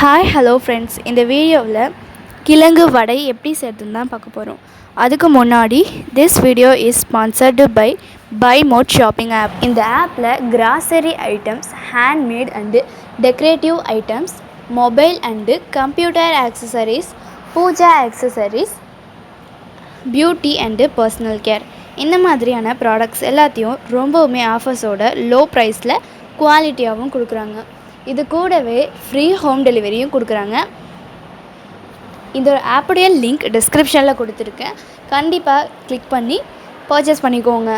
Hi hello friends இந்த வீடியோவில் கிழங்கு வடை எப்படி செய்யறதுன்னு தான் பார்க்க போகிறோம் அதுக்கு முன்னாடி this video is sponsored by by mode shopping app இந்த ஆப்பில் grocery items handmade and decorative items mobile and computer accessories puja accessories beauty and personal care இந்த மாதிரியான ப்ராடக்ட்ஸ் எல்லாத்தையும் ரொம்பவுமே ஆஃபர்ஸோட லோ ப்ரைஸில் குவாலிட்டியாகவும் கொடுக்குறாங்க. இது கூடவே ஃப்ரீ ஹோம் டெலிவரியும் கொடுக்குறாங்க. இந்த ஆப்புடைய லிங்க் டிஸ்கிரிப்ஷனில் கொடுத்துருக்கேன். கண்டிப்பாக கிளிக் பண்ணி பர்ச்சேஸ் பண்ணிக்கோங்க.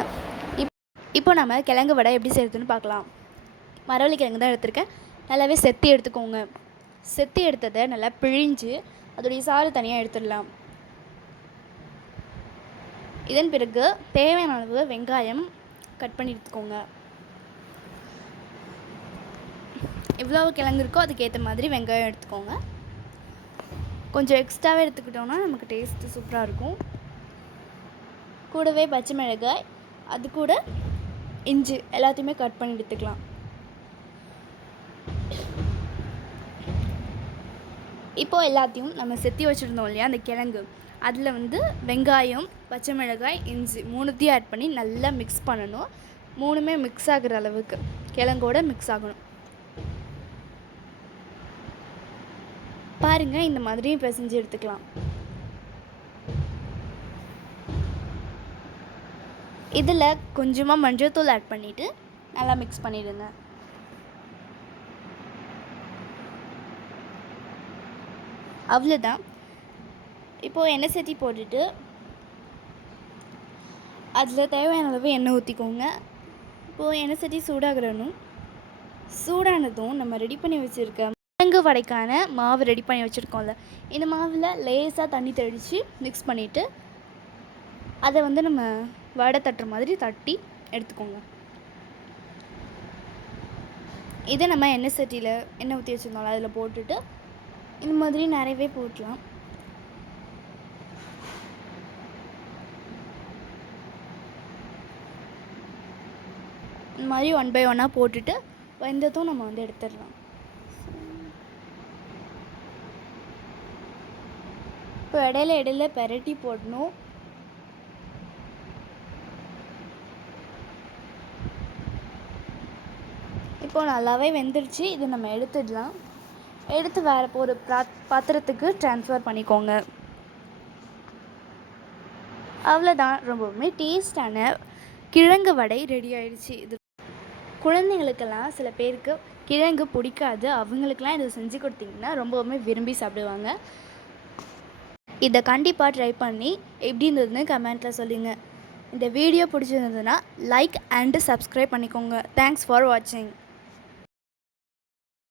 இப் இப்போ நம்ம கிழங்கு வடை எப்படி செய்கிறதுன்னு பார்க்கலாம். மரவள்ளி கிழங்கு தான் எடுத்திருக்கேன். நல்லாவே செத்தி எடுத்துக்கோங்க. செத்தி எடுத்ததை நல்லா பிழிஞ்சு அதோடைய சாறு தனியாக எடுத்துடலாம். இதன் பிறகு தேவையான அளவு வெங்காயம் கட் பண்ணி எடுத்துக்கோங்க. எவ்வளோ கிழங்கு இருக்கோ அதுக்கேற்ற மாதிரி வெங்காயம் எடுத்துக்கோங்க. கொஞ்சம் எக்ஸ்ட்ராவே எடுத்துக்கிட்டோம்னா நமக்கு டேஸ்ட்டு சூப்பராக இருக்கும். கூடவே பச்சை மிளகாய் அது கூட இஞ்சி எல்லாத்தையுமே கட் பண்ணி எடுத்துக்கலாம். இப்போது எல்லாத்தையும் நம்ம செத்தி வச்சுருந்தோம் இல்லையா அந்த கிழங்கு. அதில் வந்து வெங்காயம் பச்சை மிளகாய் இஞ்சி மூணுத்தையும் ஆட் பண்ணி நல்லா மிக்ஸ் பண்ணணும். மூணுமே மிக்ஸ் ஆகிற அளவுக்கு கிழங்கோட மிக்ஸ் ஆகணும். பாருங்கள் இந்த மாதிரி பிசைஞ்சு எடுத்துக்கலாம். இதில் கொஞ்சமாக மஞ்சள்தூள் ஆட் பண்ணிவிட்டு நல்லா மிக்ஸ் பண்ணிவிடுங்க அவ்வளோதான் இப்போது எண்ணெய் சட்டி போட்டுட்டு அதில் தேவையான அளவு எண்ணெய் ஊற்றிக்கோங்க இப்போது எண்ணெய் சட்டி சூடாகிறணும். சூடானதும் நம்ம ரெடி பண்ணி வச்சுருக்க கிழங்கு வடைக்கான மாவு ரெடி பண்ணி வச்சுருக்கோம்ல. இந்த மாவில் லேசாக தண்ணி தெளித்து மிக்ஸ் பண்ணிவிட்டு அதை வந்து நம்ம வடை தட்டுற மாதிரி தட்டி எடுத்துக்கோங்க. இதை நம்ம எண்ணெய் சட்டியில் எண்ணெய் ஊற்றி வச்சுருந்தோம்ல அதில் போட்டுட்டு இந்த மாதிரி நிறையவே போட்டலாம். இந்த மாதிரி ஒன் பை ஒன்னாக போட்டுட்டு வெந்ததும் நம்ம வந்து எடுத்துடலாம். இப்போ இடையில இடையில பெரட்டி போடணும். இப்போ நல்லாவே வெந்துருச்சு. இதை நம்ம எடுத்துடலாம். எடுத்து வேறு ஒரு பாத்திரத்துக்கு ட்ரான்ஸ்ஃபர் பண்ணிக்கோங்க. அவ்வளோதான் ரொம்பவுமே டேஸ்டான கிழங்கு வடை ரெடி ஆயிடுச்சு. இது குழந்தைங்களுக்கெல்லாம் சில பேருக்கு கிழங்கு பிடிக்காது. அவங்களுக்கெல்லாம் இதை செஞ்சு கொடுத்தீங்கன்னா ரொம்பவுமே விரும்பி சாப்பிடுவாங்க. இதை கண்டிப்பாக ட்ரை பண்ணி எப்படி இருந்ததுன்னு கமெண்ட்டில் சொல்லுங்கள் இந்த வீடியோ பிடிச்சிருந்ததுன்னா லைக் அண்டு சப்ஸ்கிரைப் பண்ணிக்கோங்க. தேங்க்ஸ் ஃபார் வாட்சிங்